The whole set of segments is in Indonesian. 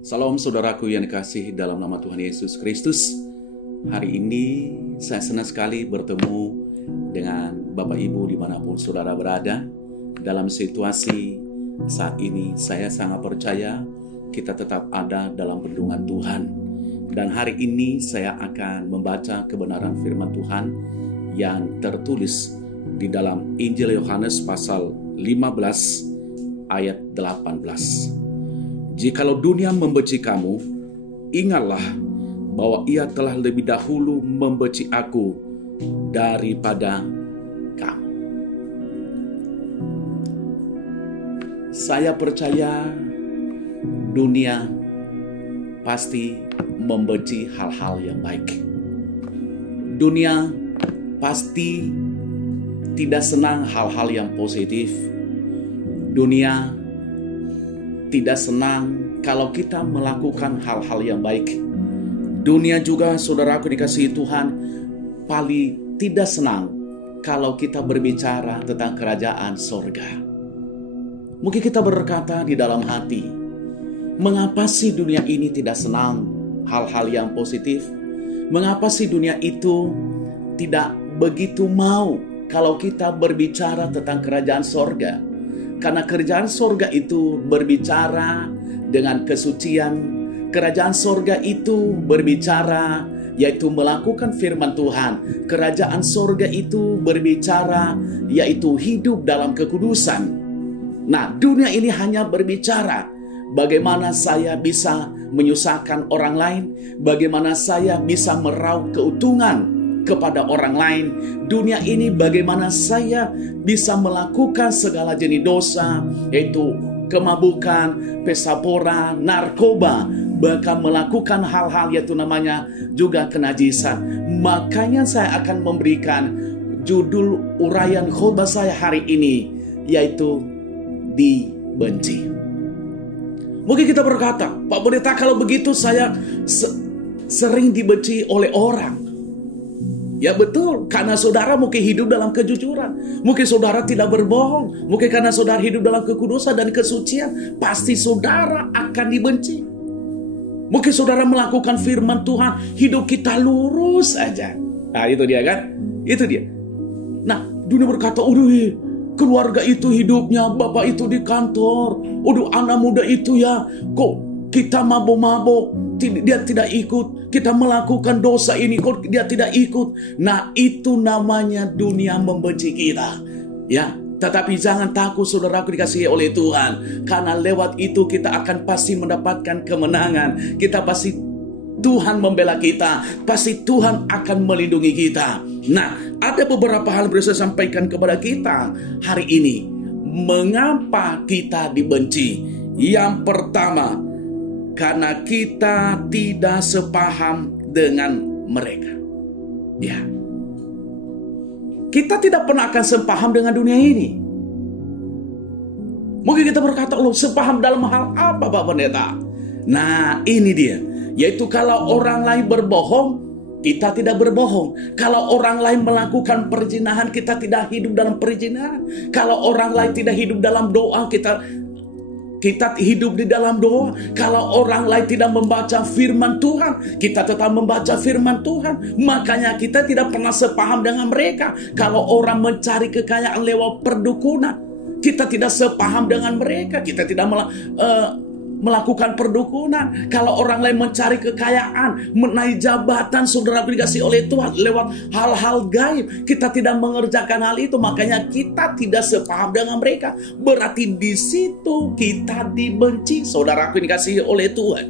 Salam saudaraku yang dikasihi dalam nama Tuhan Yesus Kristus. Hari ini saya senang sekali bertemu dengan Bapak Ibu dimanapun saudara berada. Dalam situasi saat ini saya sangat percaya kita tetap ada dalam perlindungan Tuhan. Dan hari ini saya akan membaca kebenaran firman Tuhan yang tertulis di dalam Injil Yohanes pasal 15 ayat 18. Jikalau dunia membenci kamu, ingatlah bahwa ia telah lebih dahulu membenci aku daripada kamu. Saya percaya dunia pasti membenci hal-hal yang baik. Dunia pasti tidak senang hal-hal yang positif. Dunia tidak senang kalau kita melakukan hal-hal yang baik. Dunia juga, saudaraku dikasihi Tuhan, paling tidak senang kalau kita berbicara tentang kerajaan sorga. Mungkin kita berkata di dalam hati, mengapa sih dunia ini tidak senang hal-hal yang positif? Mengapa sih dunia itu tidak begitu mau kalau kita berbicara tentang kerajaan sorga? Karena kerajaan sorga itu berbicara dengan kesucian. Kerajaan sorga itu berbicara yaitu melakukan firman Tuhan. Kerajaan sorga itu berbicara yaitu hidup dalam kekudusan. Nah, dunia ini hanya berbicara bagaimana saya bisa menyusahkan orang lain, bagaimana saya bisa meraup keuntungan kepada orang lain. Dunia ini bagaimana saya bisa melakukan segala jenis dosa, yaitu kemabukan, pesta pora, narkoba, bahkan melakukan hal-hal yaitu namanya juga kenajisan. Makanya saya akan memberikan judul uraian khotbah saya hari ini, yaitu dibenci. Mungkin kita berkata, Pak Pendeta, kalau begitu saya sering dibenci oleh orang. Ya betul, karena saudara mungkin hidup dalam kejujuran. Mungkin saudara tidak berbohong. Mungkin karena saudara hidup dalam kekudusan dan kesucian. Pasti saudara akan dibenci. Mungkin saudara melakukan firman Tuhan, hidup kita lurus aja. Nah itu dia kan? Itu dia. Nah dunia berkata, udah keluarga itu hidupnya, bapak itu di kantor. Udah anak muda itu ya, kok kita mabuk-mabuk. Dia tidak ikut. Kita melakukan dosa ini kok dia tidak ikut. Nah itu namanya dunia membenci kita. Ya, tetapi jangan takut saudaraku dikasihi oleh Tuhan. Karena lewat itu kita akan pasti mendapatkan kemenangan. Kita pasti Tuhan membela kita. Pasti Tuhan akan melindungi kita. Nah ada beberapa hal yang bisa saya sampaikan kepada kita hari ini. Mengapa kita dibenci? Yang pertama, karena kita tidak sepaham dengan mereka. Ya, kita tidak pernah akan sepaham dengan dunia ini. Mungkin kita berkata, loh sepaham dalam hal apa Pak Pendeta? Nah ini dia, yaitu kalau orang lain berbohong, kita tidak berbohong. Kalau orang lain melakukan perzinahan, kita tidak hidup dalam perzinahan. Kalau orang lain tidak hidup dalam doa, kita hidup di dalam doa. Kalau orang lain tidak membaca firman Tuhan, kita tetap membaca firman Tuhan. Makanya kita tidak pernah sepaham dengan mereka. Kalau orang mencari kekayaan lewat perdukunan, kita tidak sepaham dengan mereka. Kita tidak melakukan perdukunan. Kalau orang lain mencari kekayaan, menaik jabatan, saudara dikasih oleh Tuhan lewat hal-hal gaib, kita tidak mengerjakan hal itu. Makanya kita tidak sepaham dengan mereka. Berarti di situ kita dibenci, saudara dikasih oleh Tuhan.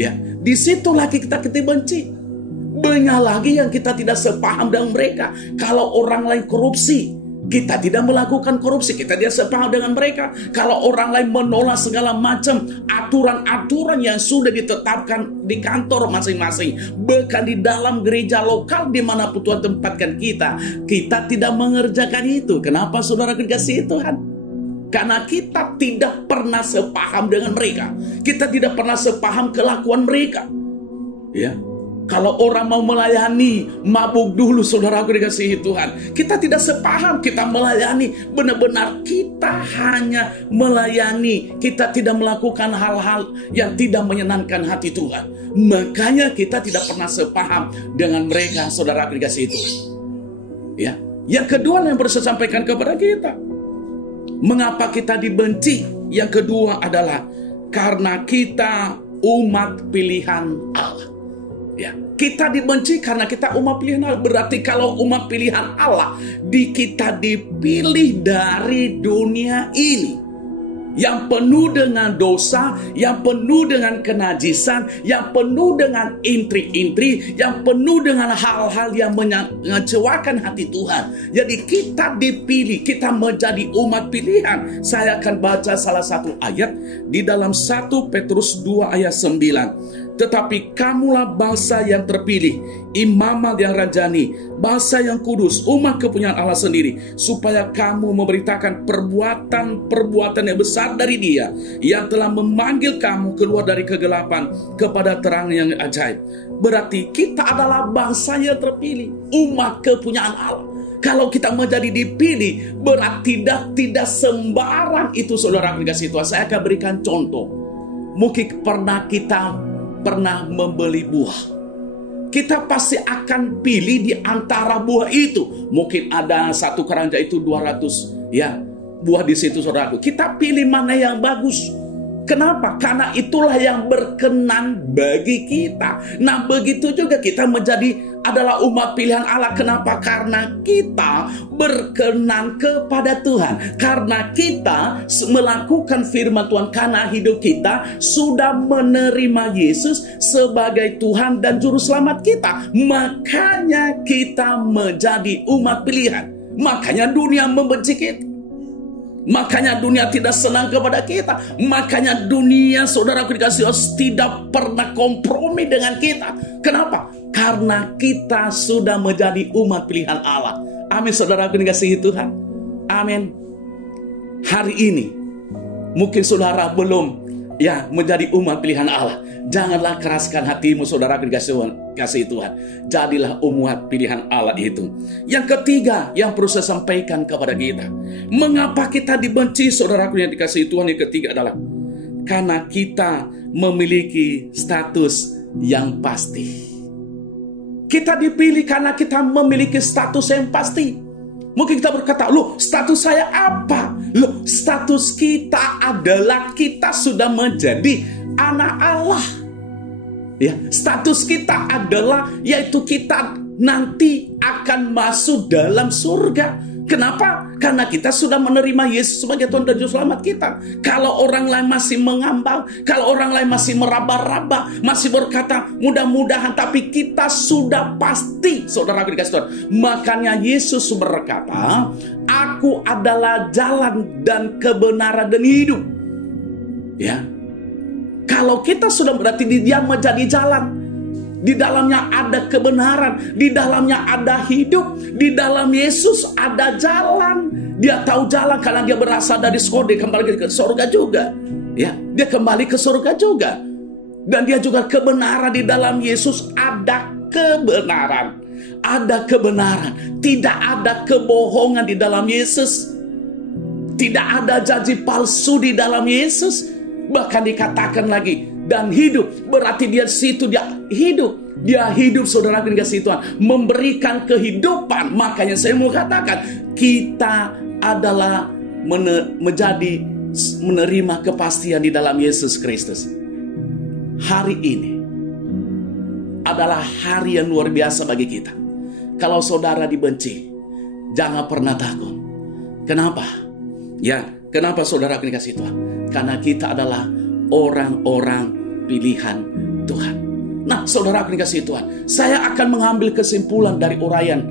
Ya, di situ lagi kita dibenci. Banyak lagi yang kita tidak sepaham dengan mereka. Kalau orang lain korupsi, kita tidak melakukan korupsi, kita tidak sepaham dengan mereka. Kalau orang lain menolak segala macam aturan-aturan yang sudah ditetapkan di kantor masing-masing, bahkan di dalam gereja lokal dimanapun Tuhan tempatkan kita, kita tidak mengerjakan itu. Kenapa saudara dikasihi Tuhan? Karena kita tidak pernah sepaham dengan mereka. Kita tidak pernah sepaham kelakuan mereka. Ya, Kalau orang mau melayani, mabuk dulu, saudaraku dikasihi Tuhan. Kita tidak sepaham, kita melayani. Benar-benar kita hanya melayani. Kita tidak melakukan hal-hal yang tidak menyenangkan hati Tuhan. Makanya kita tidak pernah sepaham dengan mereka, saudaraku dikasihi Tuhan. Ya. Yang kedua yang perlu saya sampaikan kepada kita. Mengapa kita dibenci? Yang kedua adalah karena kita umat pilihan Allah. Ya, kita dibenci karena kita umat pilihan Allah. Berarti kalau umat pilihan Allah, kita dipilih dari dunia ini yang penuh dengan dosa, yang penuh dengan kenajisan, yang penuh dengan intrik-intrik, yang penuh dengan hal-hal yang mengecewakan hati Tuhan. Jadi kita dipilih, kita menjadi umat pilihan. Saya akan baca salah satu ayat di dalam 1 Petrus 2 ayat 9. Tetapi kamulah bangsa yang terpilih, imamat yang rajani, bangsa yang kudus, umat kepunyaan Allah sendiri, supaya kamu memberitakan perbuatan-perbuatan yang besar dari Dia yang telah memanggil kamu keluar dari kegelapan kepada terang yang ajaib. Berarti kita adalah bangsa yang terpilih, umat kepunyaan Allah. Kalau kita menjadi dipilih, berarti tidak sembarang itu, saudara dikasih Tuhan. Saya akan berikan contoh. Mungkin pernah membeli buah. Kita pasti akan pilih di antara buah itu. Mungkin ada satu keranjang itu 200 ya buah di situ, saudaraku. Kita pilih mana yang bagus. Kenapa? Karena itulah yang berkenan bagi kita. Nah, begitu juga kita adalah umat pilihan Allah. Kenapa? Karena kita berkenan kepada Tuhan. Karena kita melakukan firman Tuhan. Karena hidup kita sudah menerima Yesus sebagai Tuhan dan Juru Selamat kita. Makanya kita menjadi umat pilihan. Makanya dunia membenci kita. Makanya dunia tidak senang kepada kita. Makanya dunia, saudaraku dikasih Allah, tidak pernah kompromi dengan kita. Kenapa? Karena kita sudah menjadi umat pilihan Allah. Amin, saudaraku dikasihi Tuhan. Amin. Hari ini mungkin saudara belum menjadi umat pilihan Allah. Janganlah keraskan hatimu, saudara dikasihi Tuhan. Jadilah umat pilihan Allah itu. Yang ketiga yang perlu saya sampaikan kepada kita, mengapa kita dibenci, saudaraku yang dikasihi Tuhan? Yang ketiga adalah karena kita memiliki status yang pasti. Kita dipilih karena kita memiliki status yang pasti. Mungkin kita berkata, loh, status saya apa? Loh, status kita adalah kita sudah menjadi anak Allah. Ya, status kita adalah yaitu kita nanti akan masuk dalam surga. Kenapa? Karena kita sudah menerima Yesus sebagai Tuhan dan Juru Selamat kita. Kalau orang lain masih mengambang, kalau orang lain masih meraba-raba, masih berkata mudah-mudahan, tapi kita sudah pasti, saudara dikasih Tuhan. Makanya Yesus berkata, aku adalah jalan dan kebenaran dan hidup. Ya, kalau kita sudah berarti Dia menjadi jalan. Di dalamnya ada kebenaran, di dalamnya ada hidup, di dalam Yesus ada jalan. Dia tahu jalan karena dia berasal dari surga, dia kembali ke surga juga. Ya, dia kembali ke surga juga. Dan dia juga kebenaran, di dalam Yesus ada kebenaran. Ada kebenaran, tidak ada kebohongan di dalam Yesus. Tidak ada janji palsu di dalam Yesus. Bahkan dikatakan lagi, dan hidup, berarti dia situ dia hidup. Dia hidup, saudara dikasih Tuhan, memberikan kehidupan. Makanya saya mau katakan, kita adalah menerima kepastian di dalam Yesus Kristus. Hari ini adalah hari yang luar biasa bagi kita. Kalau saudara dibenci, jangan pernah takut. Kenapa? Ya, kenapa saudara dikasih Tuhan? Karena kita adalah orang-orang pilihan Tuhan. Nah, saudara dikasih Tuhan, saya akan mengambil kesimpulan dari uraian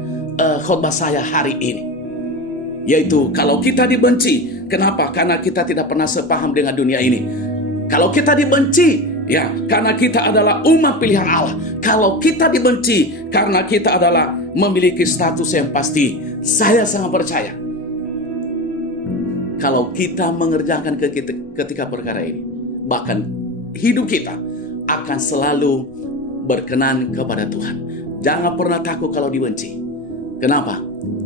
khotbah saya hari ini, yaitu kalau kita dibenci, kenapa? Karena kita tidak pernah sepaham dengan dunia ini. Kalau kita dibenci, ya karena kita adalah umat pilihan Allah. Kalau kita dibenci karena kita adalah memiliki status yang pasti, saya sangat percaya kalau kita mengerjakan ketika perkara ini, bahkan hidup kita akan selalu berkenan kepada Tuhan. Jangan pernah takut kalau dibenci. Kenapa?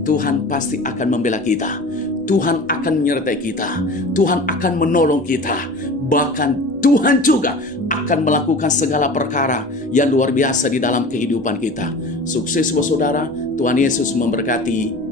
Tuhan pasti akan membela kita. Tuhan akan menyertai kita. Tuhan akan menolong kita. Bahkan Tuhan juga akan melakukan segala perkara yang luar biasa di dalam kehidupan kita. Sukses buat saudara. Tuhan Yesus memberkati.